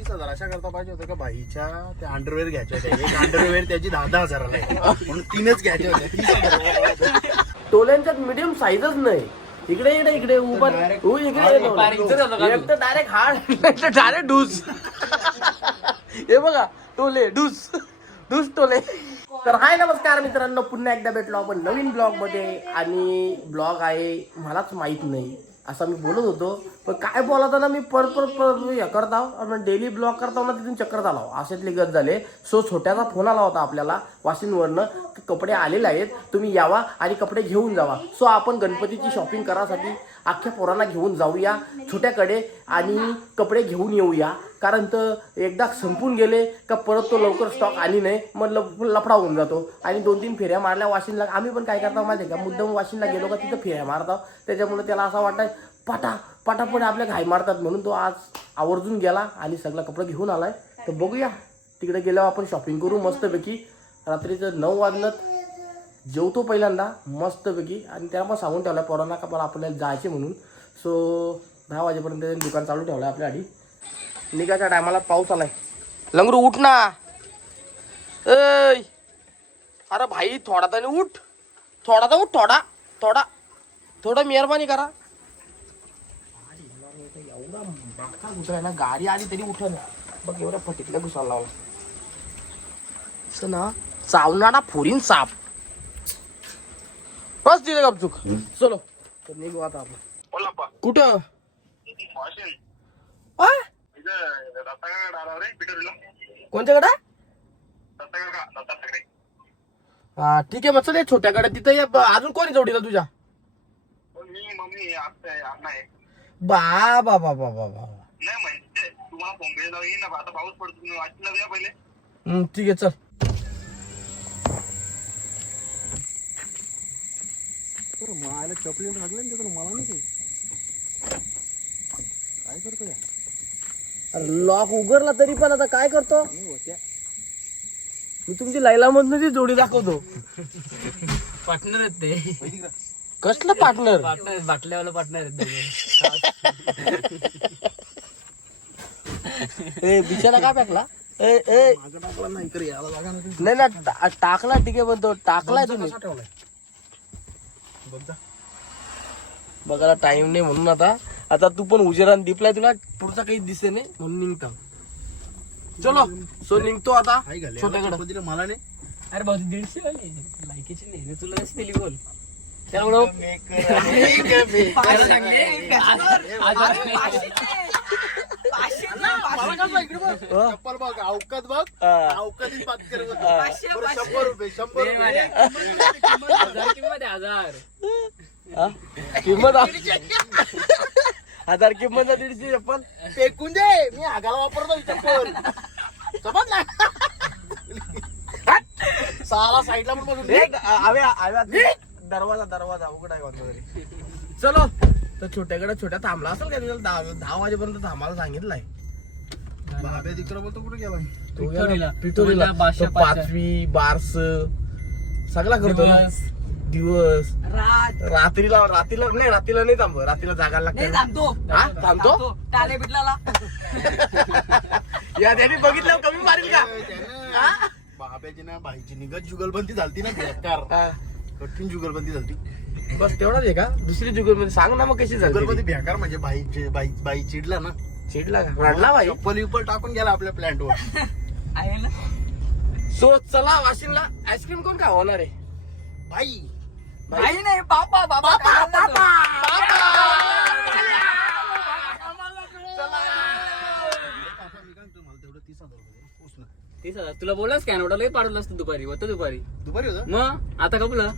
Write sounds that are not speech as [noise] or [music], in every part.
तीस हजार अशा करता पाहिजे होतं का बाईच्या त्या अंडरवेअर घ्यायच्या होत्या. एक अंडरवेअर त्याची दहा दहा हजाराला आहे. म्हणून तीनच घ्यायच्या होत्या. तीस हजार टोल्यांच्यात मिडियम साईजच नाही. इकडे इकडे. इकडे उभा उ, इकडे डायरेक्ट हाड. डायरेक्ट डूस. हे बघा टोले डूस. डूस टोले. तर हाय नमस्कार मित्रांनो. पुन्हा एकदा भेटलो आपण नवीन ब्लॉगमध्ये. आणि ब्लॉग आहे मलाच माहीत नाही. असं मी बोलत होतो. पण काय बोलताना मी परत परत परत हे करत आहो. डेली ब्लॉग करताव ना तिथून चक्कर झाला असेतले गत झाले. सो छोट्याचा फोन आला होता आपल्याला वाशिंदवरनं की कपडे आलेले आहेत. तुम्ही यावा आणि कपडे घेऊन जावा. सो आपण गणपतीची शॉपिंग करासाठी अख्ख्या पोरांना घेऊन जाऊया. छोट्याकडे आणि कपडे घेऊन येऊया. कारण तर एकदा संपून गेले का परत तो लवकर स्टॉक आली नाही. मग लप- लफडा होऊन जातो. आणि दोन तीन फेऱ्या मारल्या वाशिनला आम्ही पण काय करतो माहिती आहे का? मुद्दाम वाशिंदला गेलो का तिथं फेऱ्या मारतो. त्याच्यामुळे त्याला असं वाटतं पटा पटापट आपल्या घाई मारतात म्हणून तो आज आवर्जून गेला आणि सगळा कपडे घेऊन आलाय. तर बघूया. तिकडे गेल्यावर आपण शॉपिंग करू मस्तपैकी. रात्रीचं नऊ वाजलं. जेवतो पहिल्यांदा मस्तपैकी. आणि त्याला पण सांगून ठेवलं पोरांना का मला आपल्याला जायचे म्हणून. सो दहा वाजेपर्यंत दुकान चालू ठेवलं आपल्या आधी. निघायच्या टायमाला पाऊस आलाय. लंगरू उठ ना. ऐ अरे भाई थोडा तरी उठ. थोडा तर उठ थोडा. थोडा. थोडं मेहरबानी करा. एवढा घुसलाय ना गाडी आली तरी उठ ना बघ एवढ्या फटीतल्या घुसायला लावला. ना चावणारा फोरीन साप. बस तिथे गपचूक चलो तर निघू आता आपण. कुठं? कोणत्याकडे? हा ठीक आहे मग चल छोट्याकडे. तिथं अजून कोणी जोडीला तुझ्या? मी मम्मी बा बा बा बा बा बा नाही म्हणजे तुम्हाला मुंबईला जाऊ येईन ना आता पाऊस पडतो तुम्ही वाशिनला या पहिले. हम्म, ठीक आहे चल. मला चपलीन लागलं ना मला नाही काय करतो या? अरे लॉक उघडला तरी पण आता काय करतो? मी तुमची लाईला मधनं ती जोडी दाखवतो. पार्टनर आहेत ते. कसलं पार्टनर? पार्टनर बाटल्यावाला पार्टनर आहेत दोघे. ए बिचारा काय टाकला ए ए. नाही इकडे यायला लागा ना नाही ना टा- टाकला ठीक आहे पण तो टाकलाय तुम्ही. ठेवलाय. बघायला टाइम नाही म्हणून आता. आता तू पण उजेरान दिपलाय तुला पुढचा काही दिसे नाही. म्हणून निघता चलो सो निघतो आता. छोट्याकडे. मला नाही. अरे भाऊ दीडशे वाली लायकीची नाही. मी तुला कशी दिली बोल. चप्पल बघ अवकात बघ अवकातीत बात कर बघ. बरं, शंभर रुपये शंभर रुपये हजार किंमत हजार हा? किंमत दीडशे चप्पल फेकून दे मी आगाला वापरतो चप्पल समजला साला साईडला पण बसून दरवाजा दरवाजा उघडा आहे कोणता तरी. चलो. तर छोट्याकडे छोट्या थांबला असेल का तिला दहा दहा वाजेपर्यंत थांबायला सांगितलंय. भाभे तिकडं बोलतो कुठे गेला? तो पिठोरीला. गेला पिठोरीला तुम्हाला बादशा तो पाचा. पाचवी बारस सगळा करतो ना. दिवस. दिवस. रात. रात्रीला रात्रीला नाही रात्रीला नाही थांब रात्रीला जागायला नाही लागतं थांबतो? हा टाले या त्याने बघितलं कमी मारेल का? भाभ्याची ना भाईची निगत जुगलबंदी झालती ना बेकार हा. कठीण जुगलबंदी झालती बस तेवढाच आहे का? दुसरी जुगलमध्ये सांग ना मग कशी जुगलबंदी झाली बेकार म्हणजे बाईचे बाई बाई चिडला ना. चिडला का? रडला बाई. चप्पल विप्पल टाकून गेला आपल्या प्लॅन्ट वर. [laughs] आहे ना. सो चला वाशिमला. आईस्क्रीम कोण काय होणार आहे. बाई. काही नाही बापा बाबा कामाला तीस हजार. तुला बोला स्कॅन ऑर्डर पाठवलं असतं दुपारी. होतं दुपारी. दुपारी होता? मग? आता कपलं?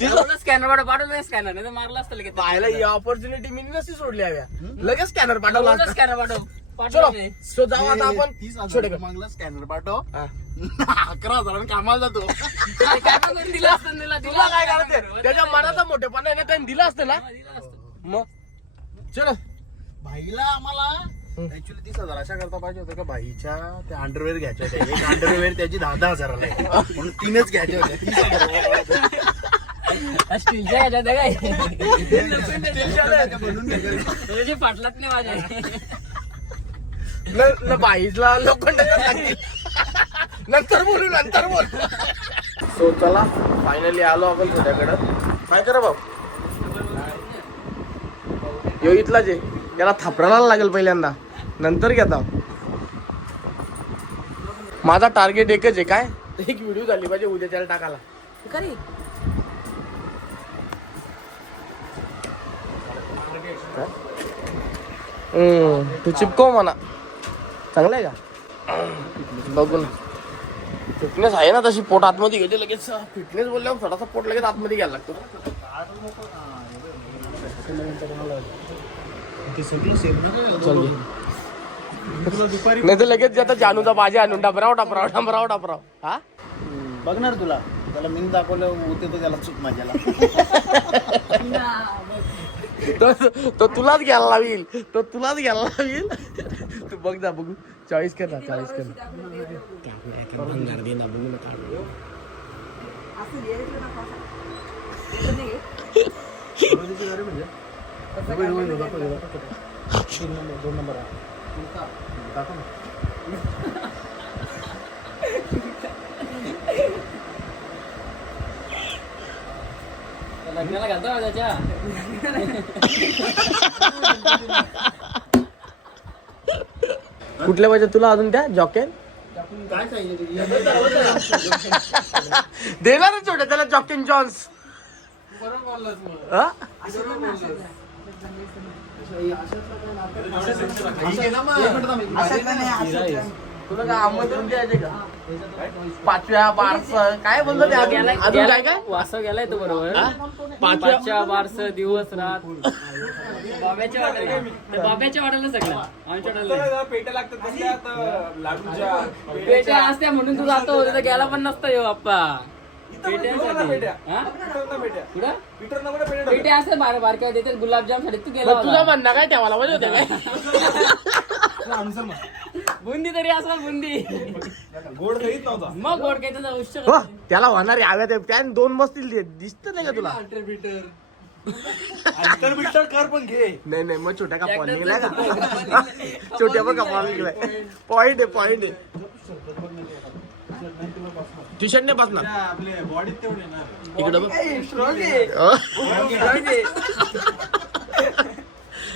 बोला स्कॅनर वाटं पाठवलं स्कॅनर नाही तर मारलं असतं लगेच. पाहायला ही ऑपॉर्च्युनिटी मी नसती सोडली हव्या लगेच स्कॅनर पाठवला असता. स्कॅनर पाठव. चलो पाठवलं नाही. सो जाऊ आता आपण. तीस हजार छोटे रुपये मागला स्कॅनर पाठव. हा. [laughs] अकरा हजारांनी कामाला जातो. अरे काय पण करून दिलं असतं तुला काय करायचं? त्याच्या मनाचा मोठेपणा आहे ना त्यांनी दिलं असतं ना? दिलं असतं. मग? चलो. भाईला आम्हाला ऍक्च्युली तीस हजार अशा करता पाहिजे होतं का? भाईच्या त्या अंडरवेअर घ्यायच्या होत्या. एक अंडरवेअर त्याची दहा दहा हजाराला आहे. म्हणून तीनच घ्यायच्या होत्या. तीस हजार स्टीलच्या ह्याच्यात आहे काय? म्हणून तुझे फाटलात नाही माझ्या. न बाईसला लोखंड नंतर बोलू नंतर बोल. सो चला फायनली आलो आपण तुझ्याकडं. काय करा भाऊ? यो इथलाच आहे. याला थापरायला लागेल पहिल्यांदा. नंतर घेता. माझा टार्गेट एकच आहे काय? एक व्हिडिओ झाली पाहिजे उद्या त्याला टाकायला. तू चिपकव म्हणा. चांगलं आहे का? बघू ना फिटनेस आहे ना तशी पोट आतमध्ये घेते लगेच. फिटनेस बोलल्यावर थोडासा पोट लगेच आतमध्ये घ्यायला लागतो चल. नाही तर लगेच जाता जानूचा बाजे आणून डाबराव डाबराव डाबराव डाबराव हा? बघणार तुला. त्याला मी दाखवलं होते तर त्याला चूक माझ्याला. तो तो तुलाच घ्यायला लावील. तो तुलाच घ्यायला लावील. तू बघ ना बघू. चॉईस कर ना चॉईस कर. दोन नंबर. दाखव ना लग्नाला घालतो का त्याच्या कुठल्या पाहिजे तुला अजून त्या? जॉकेट काय सांगितलं देणार छोट्या त्याला जॉकेन जॉन्स. हा? तुला काय आमंत्रण द्यायचे का पाचव्या बारस काय बोलतो ते अजून? अजून काय काय? वासव गेलाय तो बरोबर. पाचव्या बारस दिवस रात. बाब्याच्या वाट्याला. त्या बाब्याच्या वाट्याला सगळं. आमच्या वाट्याला पेट्या असत्या म्हणून तू जातो. गेला पण नसता येऊ आप्पा पेट्यांसाठी हा? कुठं? पेट्या. असतात बार बारक्या देतात गुलाबजामसाठी तू गेला तुझा होता. म्हणणं काय होत्या काय? [laughs] बुंदी तरी असा बुंदी. गोड खाईत नव्हता. मग गोड काय त्याचा उच्च हो, त्याला होणार आहे हव्या त्या दोन बसतील ते. दिसतं नाही का तुला? अंतर बिटर कर पण घे. नाही नाही मग छोट्या कपाल निघलाय का? [laughs] [laughs] छोट्या पण कपाल निघलाय. पॉइंट आहे पॉइंट आहे. टी शर्ट नाही बसणार आपले बॉडीत तेवढे ना इकडे बघ.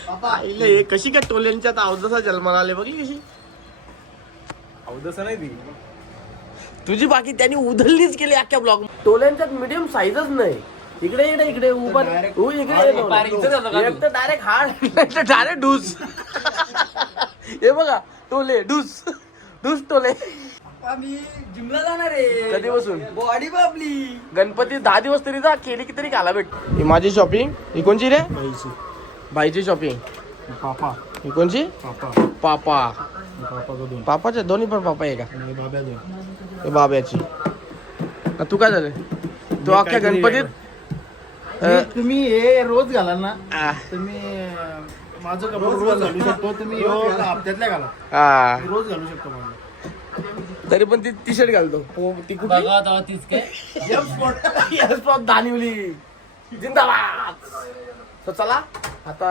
हे कशी काय टोल्यांच्या अवदसा जन्माला आले बघली कशी? अवदसा नाही ती. तुझी बाकी त्यांनी उधळलीच केली अख्ख्या ब्लॉग टोल्यांच्यात मिडियम साईजच नाही. इकडे इकडे इकडे उभा. इकडे? डायरेक्ट हाड डायरेक्ट डूस. [laughs] हे बघा टोले डूस. डूस टोले. आम्ही जिमला जाणार आहे. कधी बसून? बॉडी आपली. गणपती दहा दिवस तरी जा केली की तरी खाला भेट. ही माझी शॉपिंग ही कोणची रे? भाईची शॉपिंग पापा. ही कोणची? पापा. पापा. पापा दोन. पापाच्या दोन्ही पण पापा आहे का? आणि बाब्या दोन हे बाब्याची. आ, तू काय झालं? तू अख्ख्या काहीतरी गणपतीत मी- तुम्ही हे रोज घालाल ना. आ, तुम्ही अं, माझं कपडे रोज घालू. शकतो. तुम्ही ह्यो हप्त्यातल्या घाला. आ, रोज घालू शकतो माझं. तरी पण ती टी शर्ट घालतो. पो- ती कुठली? बघा तेव्हा तीच काय. Yes, Bob दानिवली. जिंदाबाद. तर चला आता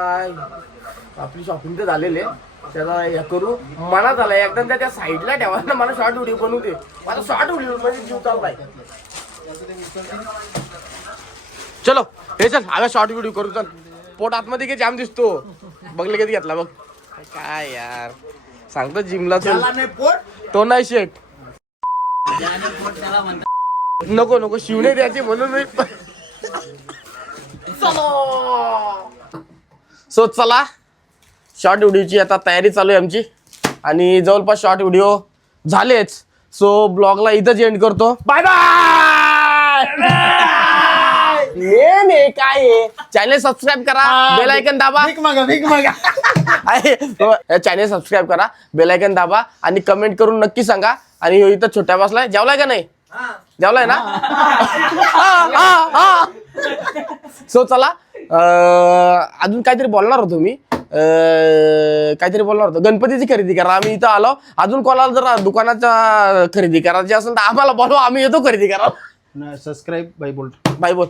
आपली शॉपिंग तर झालेली आहे. त्याला हे करू. मनात झालं एकदा त्या- त्या साईडला ठेवा. ना मला शॉर्ट व्हिडिओ बनवू दे मला शॉर्ट व्हिडिओ म्हणजे जीव चाललाय चलो हे चल आम्ही शॉर्ट व्हिडिओ करू चल. पोट आतमध्ये काही जाम दिसतो. बघ लगेच घेतला बघ. काय यार. सांगतो जिमला चल. त्याला नाही पोट. तो नाही शेट ज्याने पोट त्याला म्हणतात नको नको शिवणे द्यायचे म्हणून मी चलो! सो चला. शॉर्ट व्हिडिओची आता तयारी चालू आहे आमची. आणि जवळपास शॉर्ट व्हिडिओ झालेच. सो ब्लॉगला इथंच एंड करतो. बाय बाय ने काय चॅनल सबस्क्राईब करा बेल आयकन दाबा. भीक मागा भीक मागा. [laughs] चॅनल सबस्क्राईब करा बेल आयकन दाबा आणि कमेंट करून नक्की सांगा. आणि ह्यो इथं छोट्या बसलाय. जेवलाय का नाही? जेवलाय ना? सो चला अं, अजून काहीतरी बोलणार होतो मी. अं, काहीतरी बोलणार होतो. गणपतीची खरेदी करा. आम्ही इथं आलो. अजून कोणाला जर दुकानाच्या खरेदी करायची असेल तर आम्हाला बोलवा. आम्ही येतो खरेदी करा सबस्क्राईब बाई बोल. बाय बोल.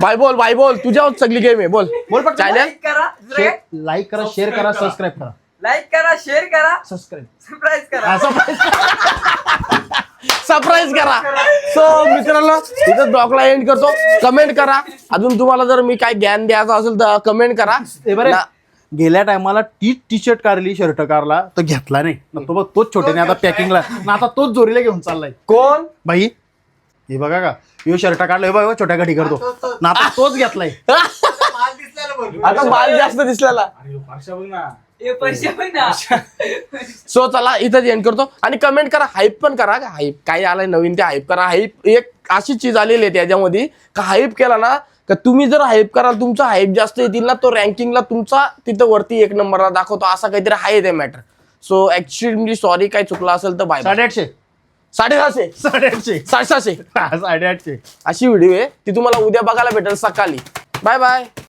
बाय बोल बाय बोल. तुझ्यावर सगळी गेम आहे. बोल. बोल पटकन. चॅनल करा लाईक करा शेअर करा सबस्क्राईब करा. लाईक करा. शेअर करा सबस्क्राईब सरप्राईज करा. सरप्राईज करा. सो मित्रांनो इथं ब्लॉगला एंड करतो. कमेंट करा. अजून तुम्हाला जर मी काय ज्ञान द्यायचं असेल तर कमेंट करा. हे बरं. ना- गेल्या टायमाला तीच टी शर्ट कारली शर्ट कारला तो घेतला नाही. मग तो बघ तोच छोट्याने आता पॅकिंगला ना आता तोच जोरीला घेऊन चाललाय. कोण? भाई हे बघा का? यो शर्ट काढला हे बघा छोट्या गाठी करतो. ना आता तोच घेतलाय. [laughs] आता माल जास्त दिसलेला. हे पैसे पण ना. सो चला इथं एंड करतो. आणि कमेंट करा हाईप पण करा. का हाईप काय आलंय नवीन ते हाईप करा. हाईप एक अशी चीज आलेली आहे त्याच्यामध्ये का हाईप केला ना का तुम्ही जर हाईप कराल तुमचा हाईप जास्त येतील ना तो रँकिंगला तुमचा तिथं वरती एक नंबरला दाखवतो. असा काहीतरी आहे ते मॅटर सो ऍक्च्युअली सॉरी काय चुकलं असेल तर बाय साडेआठशे. साडेसहाशे. साडेआठशे. साडेसहाशे. हा, साडेआठशे. अशी व्हिडिओ आहे. ती तुम्हाला उद्या बघायला भेटेल सकाळी. Bye bye.